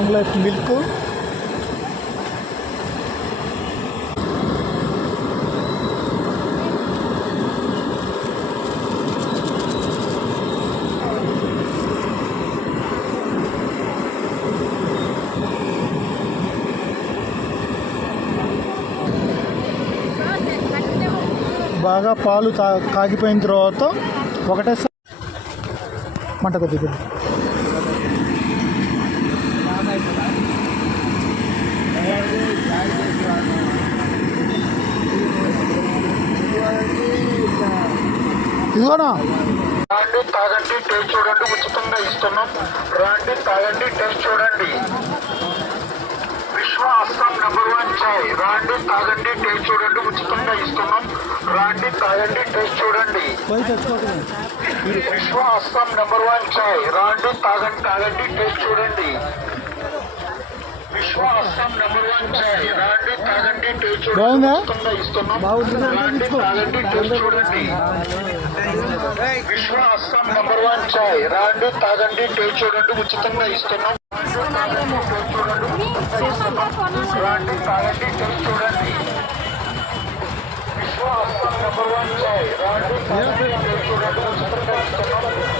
Long life milk. బాగా పాలు కాగిపోయిన తర్వాత ఒకటేసారి మంట కొద్దిగా ఇదిగోనా. రాండి తాగండి టేస్ట్ చూడండి, ఉచితంగా ఇస్తున్నాం. రాండి తాగండి టేస్ట్ చూడండి. విశ్వ అస్సాం నంబర్ 1 చాయ్. రాండి తాగండి టేస్ట్ చూడండి, ఉచితంగా ఇస్తున్నాం. రాండి తాగండి టేస్ట్ చూడండి. విశ్వ అస్సాం నంబర్ 1 చాయ్. రాండి తాగండి టేస్ట్ చూడండి. విశ్వ అస్సాం నంబర్ 1 చాయ్. రాండి తాగండి టేస్ట్ చూడండి, ఉచితంగా ఇస్తున్నాం. రాండి తాగండి టేస్ట్ చూడండి. విశ్వ అస్సాం నంబర్ 1 చాయ్. రాండి తాగండి టేస్ట్ చూడండి, ఉచితంగా ఇస్తున్నాం. రాండి తాగండి టేస్ట్ చూడండి. విశ్వ అస్సాం నంబర్ 1 చాయ్. రాండి తాగండి టేస్ట్ చూడండి, ఉచితంగా ఇస్తున్నాం.